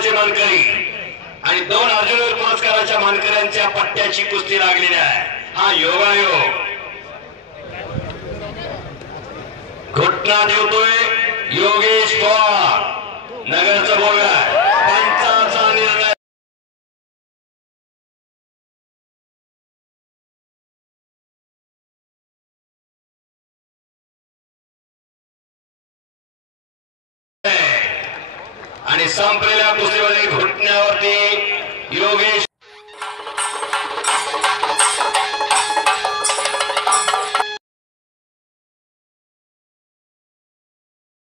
पुरस्काराचे मानकरी आणि 2 अर्जुन पुरस्काराच्या मानकऱ्यांच्या पट्ट्याची कुस्ती लागलेली आहे। हा योगायोग घटना देवतोय योगेश पवार नगरचा बोलगा पंचाचा निर्णय आणि संपलेल्या कुस्तीमध्ये घुटण्यावरती योगेश